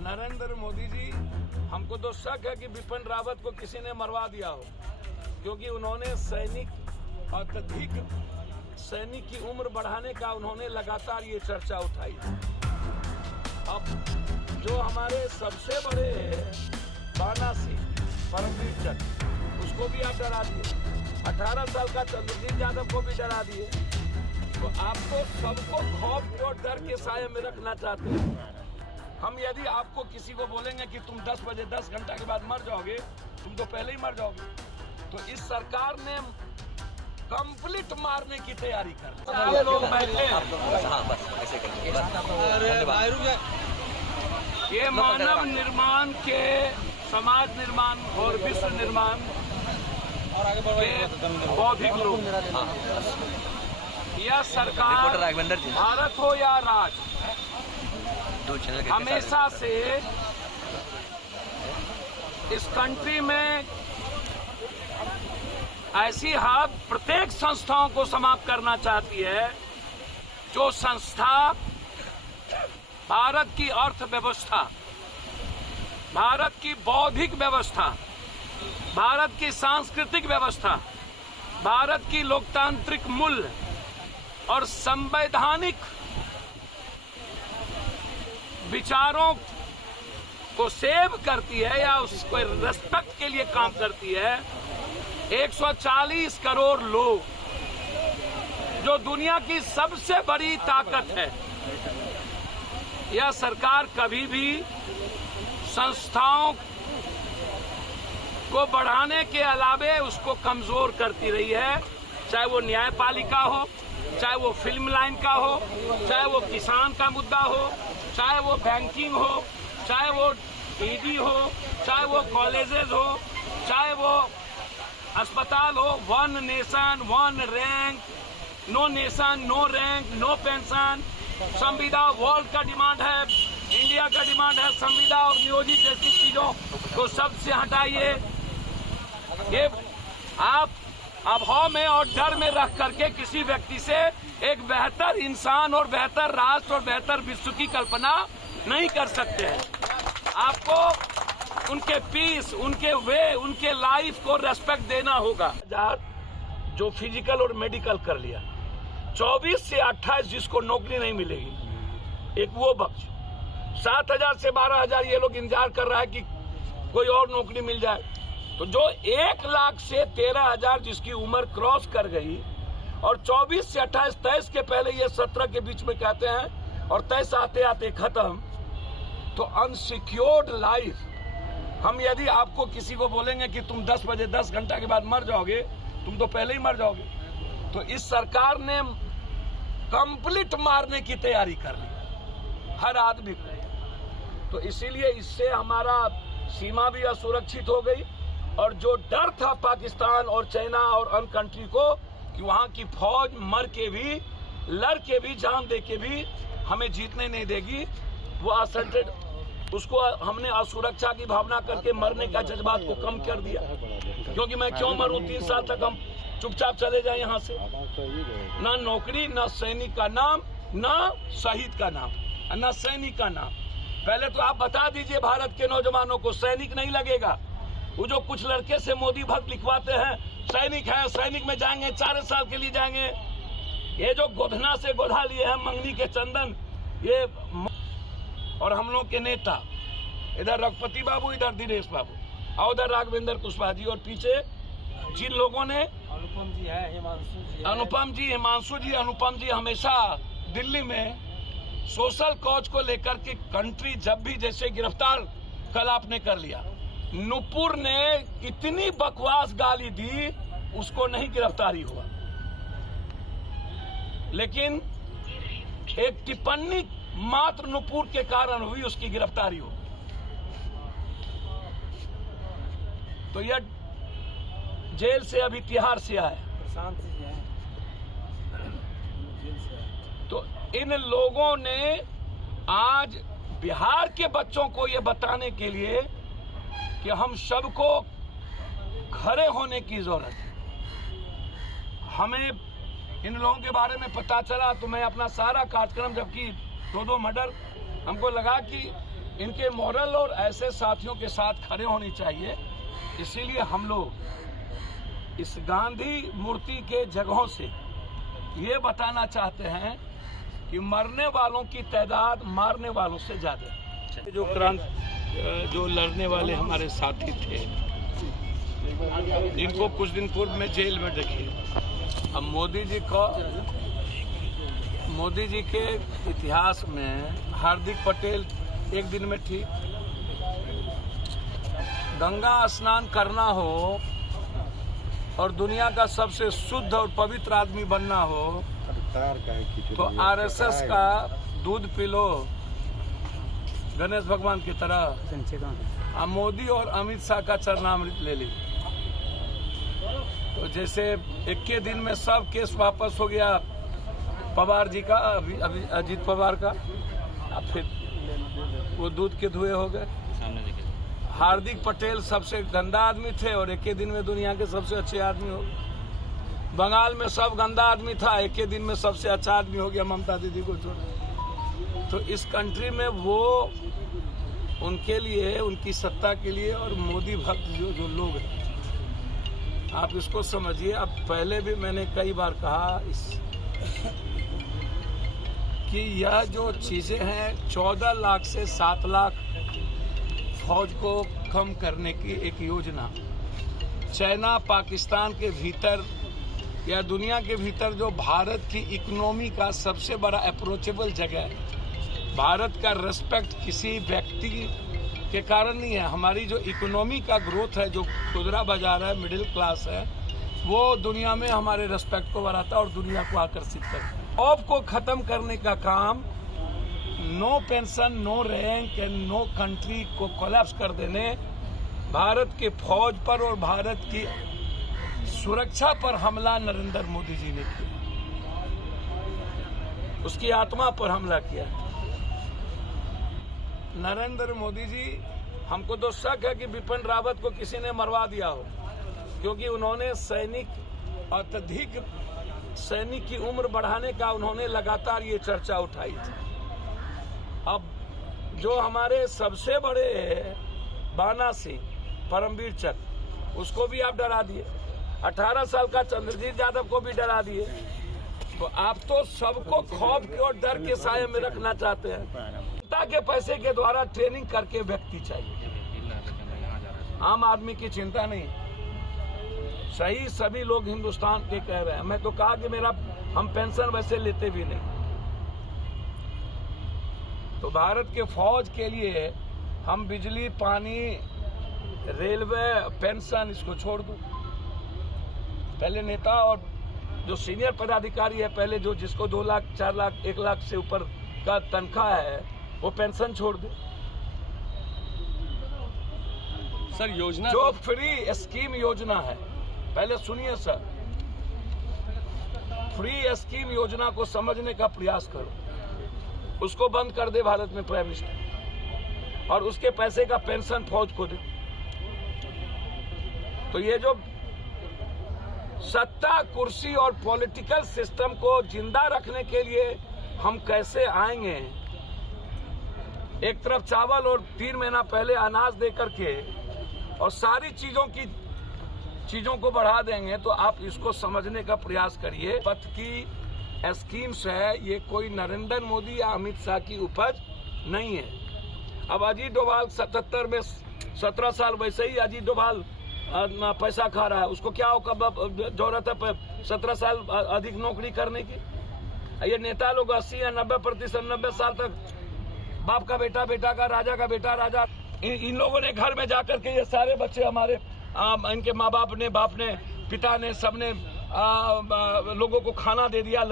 नरेंद्र मोदी जी, हमको तो शक है कि बिपिन रावत को किसी ने मरवा दिया हो, क्योंकि उन्होंने अत्यधिक सैनिक की उम्र बढ़ाने का उन्होंने लगातार ये चर्चा उठाई। अब जो हमारे सबसे बड़े बाना सिंह परमवीर चक्र, उसको भी आप डरा दिए। 18 साल का चंद्रजीत यादव को भी डरा दिए। तो आपको सबको खौफ और डर के साये में रखना चाहते हैं। हम यदि आपको किसी को बोलेंगे कि तुम 10 बजे 10 घंटा के बाद मर जाओगे, तुम तो पहले ही मर जाओगे। तो इस सरकार ने कंप्लीट मारने की तैयारी कर लोग बैठे ये मानव निर्माण के, समाज निर्माण और विश्व निर्माण के बौद्धिक लोग, यह सरकार भारत हो या राज, हमेशा से इस कंट्री में ऐसी प्रत्येक संस्थाओं को समाप्त करना चाहती है जो संस्था भारत की अर्थव्यवस्था, भारत की बौद्धिक व्यवस्था, भारत की सांस्कृतिक व्यवस्था, भारत की लोकतांत्रिक मूल्य और संवैधानिक विचारों को सेव करती है या उसको रेस्पेक्ट के लिए काम करती है। 140 करोड़ लोग, जो दुनिया की सबसे बड़ी ताकत है, यह सरकार कभी भी संस्थाओं को बढ़ाने के अलावे उसको कमजोर करती रही है। चाहे वो न्यायपालिका हो, चाहे वो फिल्म लाइन का हो, चाहे वो किसान का मुद्दा हो, चाहे वो बैंकिंग हो, चाहे वो ईडी हो, चाहे वो कॉलेजेस हो, चाहे वो अस्पताल हो। One nation one rank, no nation no rank no pension, संविदा वर्ल्ड का डिमांड है, इंडिया का डिमांड है। संविदा और नियोजित जैसी चीजों को सबसे हटाइए। ये आप अभाव में और डर में रख करके किसी व्यक्ति से एक बेहतर इंसान और बेहतर राष्ट्र और बेहतर विश्व की कल्पना नहीं कर सकते हैं। आपको उनके पीस, उनके वे, उनके लाइफ को रेस्पेक्ट देना होगा। जो फिजिकल और मेडिकल कर लिया, 24 से 28 जिसको नौकरी नहीं मिलेगी, एक वो बख्श। 7,000 से 12,000 ये लोग इंतजार कर रहा है कि कोई और नौकरी मिल जाए। तो जो 1 लाख से 13,000 जिसकी उम्र क्रॉस कर गई और 24 से 28, 23 के पहले ये 17 के बीच में कहते हैं और 23 आते आते खत्म, तो अनसिक्योर्ड लाइफ। हम यदि आपको किसी को बोलेंगे कि तुम 10 बजे 10 घंटा के बाद मर जाओगे, तुम तो पहले ही मर जाओगे। तो इस सरकार ने कंप्लीट मारने की तैयारी कर ली हर आदमी को। तो इसीलिए इससे हमारा सीमा भी असुरक्षित हो गई। और जो डर था पाकिस्तान और चाइना और अन्य कंट्री को कि वहां की फौज मर के भी, लड़ के भी, जान दे के भी हमें जीतने नहीं देगी, वो असंटेड, उसको हमने असुरक्षा की भावना करके मरने का जज्बात को कम कर दिया। क्योंकि मैं क्यों मरूं, 3 साल तक हम चुपचाप चले जाए यहाँ से। ना नौकरी, ना सैनिक का नाम, ना शहीद का नाम, ना सैनिक का नाम। पहले तो आप बता दीजिए भारत के नौजवानों को, सैनिक नहीं लगेगा। वो जो कुछ लड़के से मोदी भक्त लिखवाते हैं, सैनिक है, सैनिक में जाएंगे, 4 साल के लिए जाएंगे। ये जो गोधना से गोधा लिए हैं मंगनी के चंदन, ये और हम लोग के नेता, इधर रघुपति बाबू, इधर दिनेश बाबू और उधर राघवेंद्र कुशवाहा जी, और पीछे जिन लोगों ने अनुपम जी है, हिमांशु जी, अनुपम जी हमेशा दिल्ली में सोशल कॉज को लेकर के कंट्री जब भी, जैसे गिरफ्तार कल आपने कर लिया, नुपुर ने इतनी बकवास गाली दी, उसको नहीं गिरफ्तारी हुआ। लेकिन एक टिप्पणी मात्र नुपुर के कारण हुई, उसकी गिरफ्तारी हो। तो यह जेल से अभी तिहाड़ से आया। तो इन लोगों ने आज बिहार के बच्चों को यह बताने के लिए कि हम सबको खड़े होने की जरूरत है। हमें इन लोगों के बारे में पता चला तो मैं अपना सारा कार्यक्रम, जबकि 2 मर्डर, हमको लगा कि इनके मॉरल और ऐसे साथियों के साथ खड़े होनी चाहिए। इसीलिए हम लोग इस गांधी मूर्ति के जगहों से ये बताना चाहते हैं कि मरने वालों की तादाद मारने वालों से ज्यादा है। जो लड़ने वाले हमारे साथी थे, जिनको कुछ दिन पूर्व में जेल में रखे, अब मोदी जी के इतिहास में हार्दिक पटेल एक दिन में ठीक गंगा स्नान करना हो और दुनिया का सबसे शुद्ध और पवित्र आदमी बनना हो तो आरएसएस का दूध पी लो गणेश भगवान की तरह। मोदी और अमित शाह का चरणामृत ले ली तो जैसे 21 दिन में सब केस वापस हो गया पवार जी का, अभी अजीत पवार का, अब फिर वो दूध के धुएं हो गए। हार्दिक पटेल सबसे गंदा आदमी थे और 21 दिन में दुनिया के सबसे अच्छे आदमी हो गए। बंगाल में सब गंदा आदमी था, 21 दिन में सबसे अच्छा आदमी हो गया ममता दीदी को छोड़। तो इस कंट्री में वो उनके लिए, उनकी सत्ता के लिए और मोदी भक्त जो लोग हैं, आप इसको समझिए। अब पहले भी मैंने कई बार कहा कि यह जो चीजें हैं 14 लाख से 7 लाख फौज को कम करने की एक योजना चाइना पाकिस्तान के भीतर या दुनिया के भीतर जो भारत की इकोनॉमी का सबसे बड़ा अप्रोचेबल जगह है, भारत का रेस्पेक्ट किसी व्यक्ति के कारण नहीं है, हमारी जो इकोनॉमी का ग्रोथ है, जो खुदरा बाजार है, मिडिल क्लास है, वो दुनिया में हमारे रेस्पेक्ट को बढ़ाता है और दुनिया को आकर्षित करता है। जॉब को खत्म करने का काम, no pension, no rank and no country को कोलैप्स कर देने, भारत के फौज पर और भारत की सुरक्षा पर हमला नरेंद्र मोदी जी ने किया, उसकी आत्मा पर हमला किया। नरेंद्र मोदी जी, हमको तो शक है कि बिपिन रावत को किसी ने मरवा दिया हो, क्योंकि उन्होंने अत्यधिक सैनिक की उम्र बढ़ाने का उन्होंने लगातार ये चर्चा उठाई थी। अब जो हमारे सबसे बड़े बाना सिंह, परमवीर चक्र, उसको भी आप डरा दिए, 18 साल का चंद्रजीत यादव को भी डरा दिए। तो आप तो सबको खौफ के और डर के साये में रखना चाहते हैं। जनता के पैसे के द्वारा ट्रेनिंग करके व्यक्ति चाहिए, आम आदमी की चिंता नहीं। सही सभी लोग हिंदुस्तान के कह रहे हैं। मैं तो कहा कि हम पेंशन वैसे लेते भी नहीं। तो भारत के फौज के लिए हम बिजली, पानी, रेलवे, पेंशन, इसको छोड़ दो। पहले नेता और जो सीनियर पदाधिकारी है, पहले जो जिसको 2 लाख, 4 लाख, 1 लाख से ऊपर का तनख्वाह है, वो पेंशन छोड़ दे। सर, योजना जो फ्री स्कीम योजना है, पहले सुनिए सर, फ्री स्कीम योजना को समझने का प्रयास करो, उसको बंद कर दे भारत में प्राइम मिनिस्टर, और उसके पैसे का पेंशन फौज को दे। तो ये जो सत्ता, कुर्सी और पॉलिटिकल सिस्टम को जिंदा रखने के लिए हम कैसे आएंगे, एक तरफ चावल और 3 महीना पहले अनाज दे करके और सारी चीजों को बढ़ा देंगे, तो आप इसको समझने का प्रयास करिए। पथ की स्कीम्स है, ये कोई नरेंद्र मोदी या अमित शाह की उपज नहीं है। अब अजीत डोभाल 77 में 17 साल वैसे ही अजीत डोभाल पैसा खा रहा है, उसको क्या जरूरत है 17 साल अधिक नौकरी करने की। ये नेता लोग 80 या 90%, 90 साल तक बाप का बेटा, बेटा का राजा का बेटा राजा। इन लोगों ने घर में जाकर के ये सारे बच्चे हमारे इनके माँ बाप ने, पिता ने, सबने लोगों को खाना दे दिया।